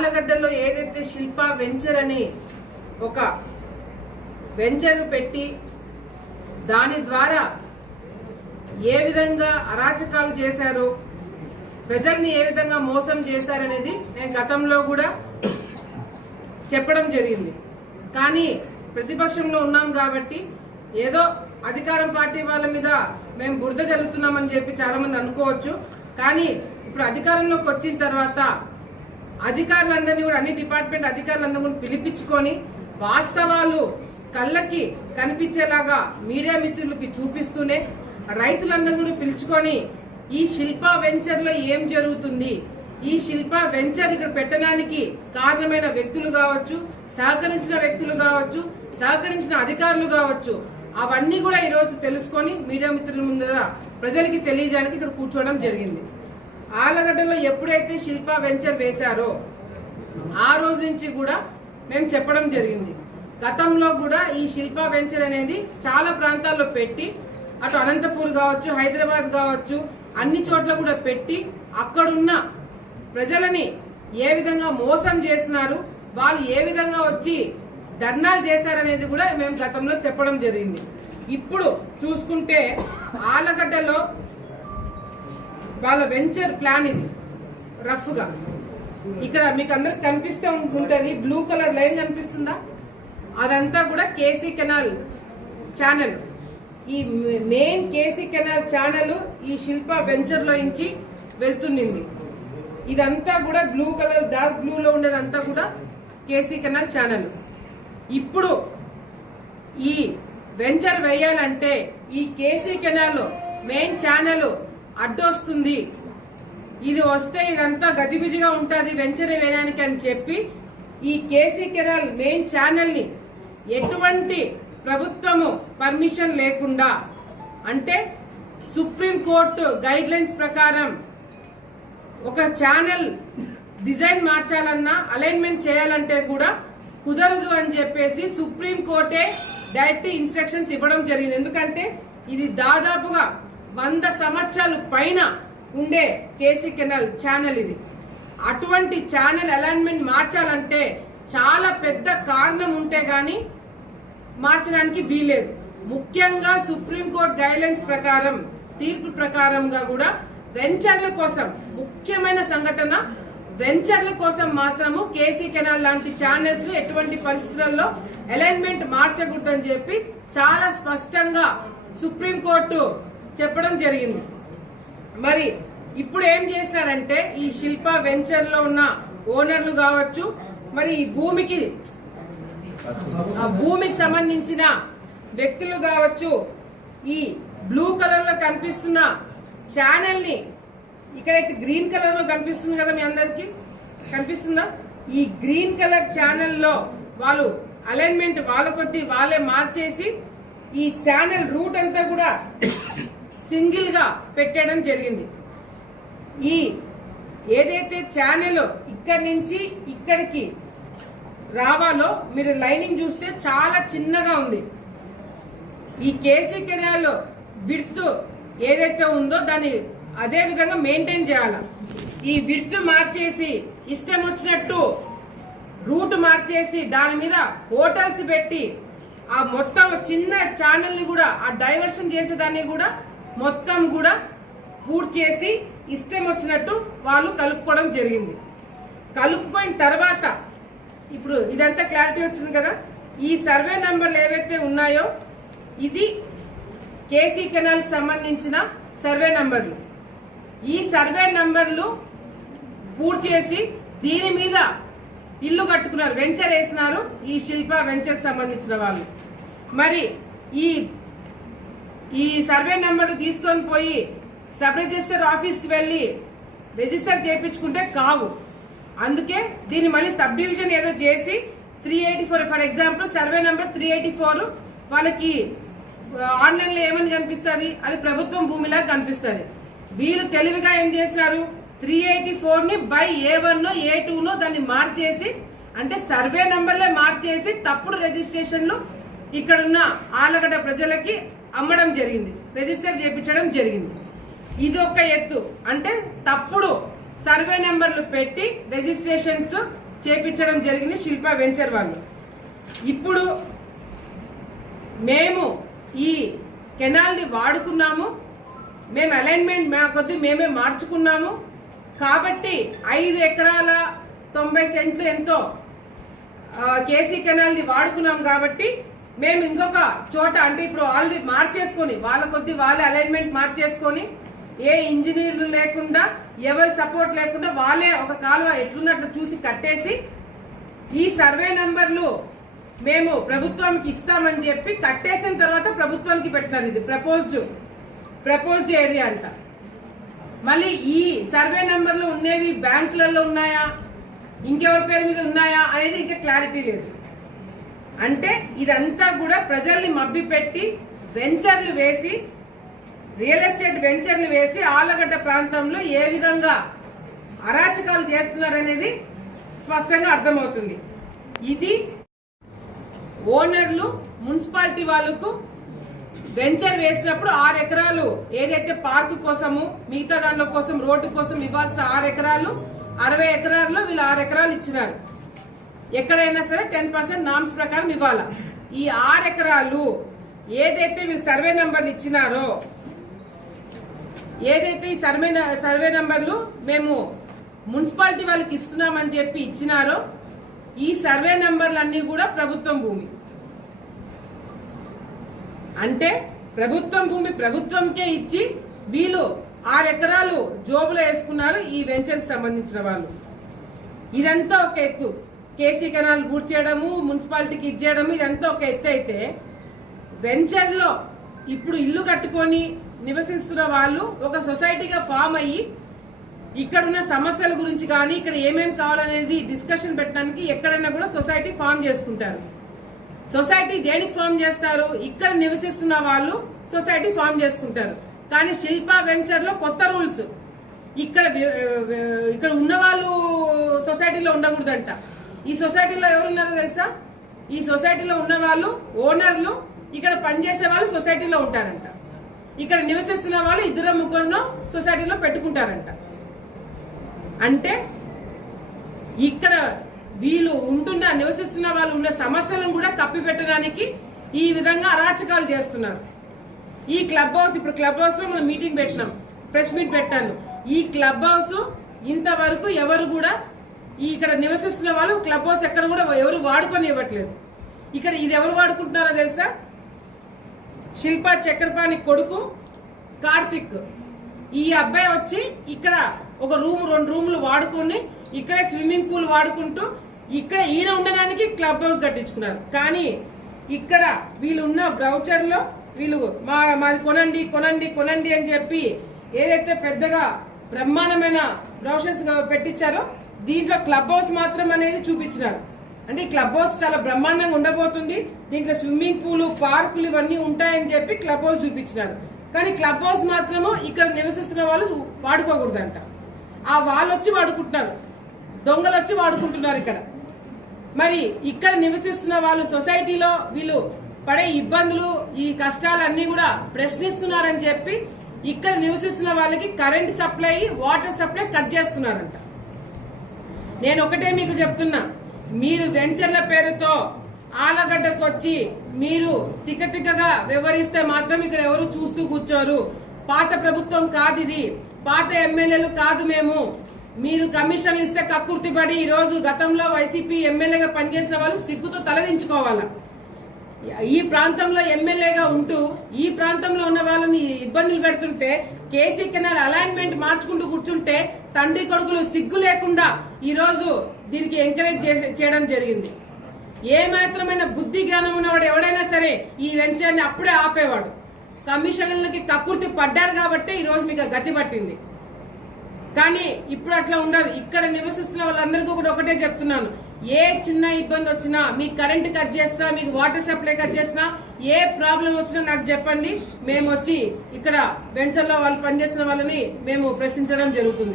ఆలగడ్డలో ఏదైతే శిల్ప వెంచర్ అని ఒక వెంచర్ పెట్టి దాని ద్వారా ఏ విధంగా అరాచకాలు చేశారో ప్రజల్ని ఏ విధంగా మోసం చేశారనేది నేను గతంలో కూడా చెప్పడం జరిగింది. కానీ ప్రతిపక్షంలో ఉన్నాం కాబట్టి ఏదో అధికారం పార్టీ వాళ్ళ మీద మేము బురద జల్లుతున్నామని చెప్పి చాలామంది అనుకోవచ్చు. కానీ ఇప్పుడు అధికారంలోకి వచ్చిన తర్వాత అధికారులందరినీ కూడా అన్ని డిపార్ట్మెంట్ అధికారులందరూ కూడా పిలిపించుకొని వాస్తవాలు కళ్ళకి కనిపించేలాగా మీడియా మిత్రులకి చూపిస్తూనే రైతులందరూ కూడా పిలుచుకొని ఈ శిల్ప వెంచర్లో ఏం జరుగుతుంది? ఈ శిల్ప వెంచర్ ఇక్కడ పెట్టడానికి కారణమైన వ్యక్తులు కావచ్చు సహకరించిన వ్యక్తులు కావచ్చు సహకరించిన అధికారులు కావచ్చు అవన్నీ కూడా ఈరోజు తెలుసుకొని మీడియా మిత్రుల ముందర ప్రజలకి తెలియజేయడానికి ఇక్కడ కూర్చోవడం జరిగింది. ఆలగడ్డలో ఎప్పుడైతే శిల్ప వెంచర్ వేశారో ఆ రోజు నుంచి కూడా మేము చెప్పడం జరిగింది. గతంలో కూడా ఈ శిల్ప వెంచర్ అనేది చాలా ప్రాంతాల్లో పెట్టి అటు అనంతపూర్ కావచ్చు హైదరాబాద్ కావచ్చు అన్ని చోట్ల కూడా పెట్టి అక్కడున్న ప్రజలని ఏ విధంగా మోసం చేసినారు వాళ్ళు ఏ విధంగా వచ్చి ధర్నాలు చేశారనేది కూడా మేము గతంలో చెప్పడం జరిగింది. ఇప్పుడు చూసుకుంటే ఆలగడ్డలో వాళ్ళ వెంచర్ ప్లాన్ ఇది. రఫ్గా ఇక్కడ మీకు అందరికి కనిపిస్తే ఉంటుంది. బ్లూ కలర్ లైన్ కనిపిస్తుందా? అదంతా కూడా కేసీ కెనాల్ ఛానల్ ఈ మెయిన్ కేసీ కెనాల్ ఛానల్ ఈ శిల్ప వెంచర్లో నుంచి వెళ్తున్నింది ఇదంతా కూడా బ్లూ కలర్ డార్క్ బ్లూలో ఉండేదంతా కూడా కేసీ కెనాల్ ఛానల్ ఇప్పుడు ఈ వెంచర్ వేయాలంటే ఈ కేసీ కెనాల్ మెయిన్ ఛానల్ అడ్డొస్తుంది. ఇది వస్తే ఇదంతా గజిబిజిగా ఉంటుంది వెంచర్ వేయడానికి అని చెప్పి ఈ కేసీ కెరల్ మెయిన్ ఛానల్ని ఎటువంటి ప్రభుత్వము పర్మిషన్ లేకుండా అంటే సుప్రీం కోర్టు గైడ్ లైన్స్ ప్రకారం ఒక ఛానల్ డిజైన్ మార్చాలన్నా అలైన్మెంట్ చేయాలంటే కూడా కుదరదు అని చెప్పేసి సుప్రీం కోర్టే డైరెక్ట్ ఇన్స్ట్రక్షన్స్ ఇవ్వడం జరిగింది. ఎందుకంటే ఇది దాదాపుగా వంద సంవత్సరాలు పైన ఉండే కేసీ కెనాల్ ఛానల్ ఇది. అటువంటి ఛానల్ అలైన్మెంట్ మార్చాలంటే చాలా పెద్ద కారణం ఉంటే గాని మార్చడానికి వీలేదు ముఖ్యంగా సుప్రీంకోర్టు గైడ్లైన్స్ ప్రకారం తీర్పు ప్రకారంగా కూడా వెంచర్ల కోసం ముఖ్యమైన సంఘటన వెంచర్ల కోసం మాత్రము కేసీ కెనాల్ లాంటి ఛానల్స్ ఎటువంటి పరిస్థితులలో అలైన్మెంట్ మార్చకూడదని చెప్పి చాలా స్పష్టంగా సుప్రీంకోర్టు చెప్పడం జరిగింది. మరి ఇప్పుడు ఏం చేశారంటే ఈ శిల్ప వెంచర్లో ఉన్న ఓనర్లు కావచ్చు మరి ఈ భూమికి భూమికి సంబంధించిన వ్యక్తులు కావచ్చు ఈ బ్లూ కలర్లో కనిపిస్తున్న ఛానల్ని ఇక్కడైతే గ్రీన్ కలర్లో కనిపిస్తుంది కదా మీ అందరికి? కనిపిస్తుందా? ఈ గ్రీన్ కలర్ ఛానల్లో వాళ్ళు అలైన్మెంట్ వాళ్ళ కొద్దీ వాళ్ళే మార్చేసి ఈ ఛానల్ రూట్ అంతా కూడా సింగిల్గా పెట్టడం జరిగింది. ఈ ఏదైతే ఛానల్ ఇక్కడి నుంచి ఇక్కడికి రావాలో మీరు లైనింగ్ చూస్తే చాలా చిన్నగా ఉంది. ఈ కేసీ కెనాల్ విడ్త్ ఏదైతే ఉందో దాన్ని అదే విధంగా మెయింటైన్ చేయాలి. ఈ విడ్త్ మార్చేసి ఇష్టం వచ్చినట్టు రూట్ మార్చేసి దాని మీద హోటల్స్ పెట్టి ఆ మొత్తం చిన్న ఛానల్ని కూడా ఆ డైవర్షన్ చేసేదాన్ని కూడా మొత్తం కూడా పూర్తి చేసి ఇష్టం వచ్చినట్టు వాళ్ళు కలుపుకోవడం జరిగింది. కలుపుకోయిన తర్వాత ఇప్పుడు ఇదంతా క్లారిటీ వచ్చింది కదా? ఈ సర్వే నెంబర్లు ఏవైతే ఉన్నాయో ఇది కేసీ కెనాల్కి సంబంధించిన సర్వే నెంబర్లు. ఈ సర్వే నెంబర్లు పూర్తి చేసి దీని మీద ఇల్లు కట్టుకున్నారు వెంచర్ వేసినారు ఈ శిల్ప వెంచర్కి సంబంధించిన వాళ్ళు. మరి ఈ ఈ సర్వే నెంబర్ తీసుకొని పోయి సబ్ రిజిస్టర్ ఆఫీస్కి వెళ్ళి రిజిస్టర్ చేయించుకుంటే కావు. అందుకే దీన్ని మళ్ళీ సబ్ డివిజన్ ఏదో చేసి three eighty four for example survey number three eighty four వాళ్ళకి ఆన్లైన్లో ఏమని కనిపిస్తుంది? అది ప్రభుత్వం భూమిలా కనిపిస్తుంది. వీళ్ళు తెలివిగా ఏం చేసినారు? Three eighty ఫోర్ని by A one A two no దాన్ని మార్చేసి అంటే సర్వే నెంబర్లే మార్చేసి తప్పుడు రిజిస్ట్రేషన్లు ఇక్కడున్న ఆలగడ్డ ప్రజలకి అమ్మడం జరిగింది. రిజిస్టర్ చేయించడం జరిగింది. ఇది ఒక ఎత్తు. అంటే తప్పుడు సర్వే నెంబర్లు పెట్టి రిజిస్ట్రేషన్స్ చేపించడం జరిగింది శిల్ప వెంచర్ వాళ్ళు. ఇప్పుడు మేము ఈ కెనాల్ని వాడుకున్నాము. మేము అలైన్మెంట్ మా కొద్ది మేమే మార్చుకున్నాము. కాబట్టి ఐదు ఎకరాల తొంభై సెంట్లు ఎంతో కేసీ కెనాల్ని వాడుకున్నాం కాబట్టి మేము ఇంకొక చోట అంటే ఇప్పుడు ఆల్రెడీ మార్చేసుకొని వాళ్ళ కొద్ది వాళ్ళ అలైన్మెంట్ మార్చేసుకొని ఏ ఇంజనీర్లు లేకుండా ఎవరి సపోర్ట్ లేకుండా వాళ్ళే ఒక కాలువ ఎట్లున్నట్లు చూసి కట్టేసి ఈ సర్వే నంబర్లు మేము ప్రభుత్వానికి ఇస్తామని చెప్పి కట్టేసిన తర్వాత ప్రభుత్వానికి పెట్టినారు ఇది. ప్రపోజ్డ్ ప్రపోజ్డ్ ఏరియా అంట. మళ్ళీ ఈ సర్వే నంబర్లు ఉండేవి బ్యాంకులలో ఉన్నాయా? ఇంకెవరి పేరు మీద ఉన్నాయా? అనేది ఇంకా క్లారిటీ లేదు. అంటే ఇదంతా కూడా ప్రజల్ని మబ్బిపెట్టి వెంచర్లు వేసి రియల్ ఎస్టేట్ వెంచర్లు వేసి ఆలగడ్డ ప్రాంతంలో ఏ విధంగా అరాచకాలు చేస్తున్నారనేది స్పష్టంగా అర్థమవుతుంది. ఇది ఓనర్లు మున్సిపాలిటీ వాళ్ళకు వెంచర్ వేసినప్పుడు ఆరు ఎకరాలు ఏదైతే పార్కు కోసము మిగతా దానిలో కోసం రోడ్డు కోసం ఇవ్వాల్సిన ఆరు ఎకరాలు అరవై ఎకరాల్లో వీళ్ళు ఆరు ఎకరాలు ఇచ్చినారు. ఎక్కడైనా సరే టెన్ పర్సెంట్ నామ్స్ ప్రకారం ఇవ్వాలా? ఈ ఆరు ఎకరాలు ఏదైతే మీరు సర్వే నెంబర్లు ఇచ్చినారో ఏదైతే ఈ సర్వే సర్వే నెంబర్లు మేము మున్సిపాలిటీ వాళ్ళకి ఇస్తున్నామని చెప్పి ఇచ్చినారో ఈ సర్వే నెంబర్లన్నీ కూడా ప్రభుత్వం భూమి. అంటే ప్రభుత్వం భూమి ప్రభుత్వంకే ఇచ్చి వీళ్ళు ఆరు ఎకరాలు జోబులో వేసుకున్నారు ఈ వెంచర్కి సంబంధించిన వాళ్ళు. ఇదంతా ఒక ఎత్తు. కేసీ కెనాల్ పూర్తి చేయడము మున్సిపాలిటీకి ఇచ్చేయడము ఇదంతా ఒక ఎత్తు అయితే వెంచర్లో ఇప్పుడు ఇల్లు కట్టుకొని నివసిస్తున్న వాళ్ళు ఒక సొసైటీగా ఫామ్ అయ్యి ఇక్కడ ఉన్న సమస్యల గురించి కానీ ఇక్కడ ఏమేమి కావాలనేది డిస్కషన్ పెట్టడానికి ఎక్కడైనా కూడా సొసైటీ ఫామ్ చేసుకుంటారు. సొసైటీ దేనికి ఫామ్ చేస్తారు? ఇక్కడ నివసిస్తున్న వాళ్ళు సొసైటీ ఫామ్ చేసుకుంటారు. కానీ శిల్ప వెంచర్లో కొత్త రూల్స్. ఇక్కడ ఇక్కడ ఉన్న వాళ్ళు సొసైటీలో ఉండకూడదంట. ఈ సొసైటీలో ఎవరున్నారో తెలుసా? ఈ సొసైటీలో ఉన్న వాళ్ళు ఓనర్లు ఇక్కడ పనిచేసే వాళ్ళు సొసైటీలో ఉంటారంట. ఇక్కడ నివసిస్తున్న వాళ్ళు ఇద్దరు ముగ్గురు సొసైటీలో పెట్టుకుంటారంట. అంటే ఇక్కడ వీళ్ళు ఉంటున్న నివసిస్తున్న వాళ్ళు ఉన్న సమస్యలను కూడా కప్పిపెట్టడానికి ఈ విధంగా అరాచకాలు చేస్తున్నారు. ఈ క్లబ్ హౌస్ ఇప్పుడు క్లబ్ హౌస్లో మనం మీటింగ్ పెట్టినాం ప్రెస్ మీట్ పెట్టాను. ఈ క్లబ్ హౌస్ ఇంతవరకు ఎవరు కూడా ఈ ఇక్కడ నివసిస్తున్న వాళ్ళు క్లబ్ హౌస్ ఎక్కడ కూడా ఎవరు వాడుకొని ఇవ్వట్లేదు ఇక్కడ ఇది ఎవరు వాడుకుంటున్నారో తెలుసా? శిల్ప చక్రపాణి కొడుకు కార్తిక్. ఈ అబ్బాయి వచ్చి ఇక్కడ ఒక రూమ్ రెండు రూములు వాడుకొని ఇక్కడే స్విమ్మింగ్ పూల్ వాడుకుంటూ ఇక్కడ ఈయన ఉండడానికి క్లబ్ హౌస్ కట్టించుకున్నారు. కానీ ఇక్కడ వీళ్ళు ఉన్న బ్రౌచర్లో వీళ్ళు మా మాది కొనండి కొనండి కొనండి అని చెప్పి ఏదైతే పెద్దగా బ్రహ్మాండమైన బ్రౌచర్స్ పెట్టించారో దీంట్లో క్లబ్ హౌస్ మాత్రం అనేది చూపించినారు. అంటే ఈ క్లబ్ హౌస్ చాలా బ్రహ్మాండంగా ఉండబోతుంది. దీంట్లో స్విమ్మింగ్ పూలు పార్కులు ఇవన్నీ ఉంటాయని చెప్పి క్లబ్ హౌస్ చూపించినారు. కానీ క్లబ్ హౌస్ మాత్రము ఇక్కడ నివసిస్తున్న వాళ్ళు వాడుకోకూడదంట. ఆ వాళ్ళు వచ్చి వాడుకుంటున్నారు. దొంగలు వచ్చి వాడుకుంటున్నారు ఇక్కడ. మరి ఇక్కడ నివసిస్తున్న వాళ్ళు సొసైటీలో వీళ్ళు పడే ఇబ్బందులు ఈ కష్టాలన్నీ కూడా ప్రశ్నిస్తున్నారని చెప్పి ఇక్కడ నివసిస్తున్న వాళ్ళకి current supply water supply cut చేస్తున్నారంట. నేను ఒకటే మీకు చెప్తున్నా. మీరు వెంచర్ల పేరుతో ఆలగడ్డకు వచ్చి మీరు తిక్క తిక్కగా వివరిస్తే మాత్రం ఇక్కడ ఎవరు చూస్తూ కూర్చోరు. పాత ప్రభుత్వం కాదు ఇది. పాత ఎమ్మెల్యేలు కాదు మేము. మీరు కమిషన్లు ఇస్తే కక్కుర్తి పడి గతంలో వైసీపీ ఎమ్మెల్యేగా పనిచేసిన వాళ్ళు సిగ్గుతో తలదించుకోవాలా? ఈ ప్రాంతంలో ఎమ్మెల్యేగా ఉంటూ ఈ ప్రాంతంలో ఉన్న వాళ్ళని ఇబ్బందులు పెడుతుంటే కేసీ కెనాల్ అలైన్మెంట్ మార్చుకుంటూ కూర్చుంటే తండ్రి కొడుకులు సిగ్గు లేకుండా ఈరోజు దీనికి ఎంకరేజ్ చేసే- చేయడం జరిగింది. ఏ మాత్రమైన బుద్ధి జ్ఞానం ఉన్నవాడు ఎవడైనా సరే ఈ వెంచర్ని అప్పుడే ఆపేవాడు. కమిషన్లకి కక్కుర్తి పడ్డారు కాబట్టి ఈరోజు మీకు గతి పట్టింది. కానీ ఇప్పుడు అట్లా ఉండదు. ఇక్కడ నివసిస్తున్న వాళ్ళందరికీ కూడా ఒకటే చెప్తున్నాను. ఏ చిన్న ఇబ్బంది వచ్చినా మీకు కరెంట్ కట్ చేసినా మీకు వాటర్ సప్లై కట్ చేసినా ఏ ప్రాబ్లం వచ్చినా నాకు చెప్పండి. మేము వచ్చి ఇక్కడ వెంచర్లో వాళ్ళు పనిచేసిన వాళ్ళని మేము ప్రశ్నించడం జరుగుతుంది.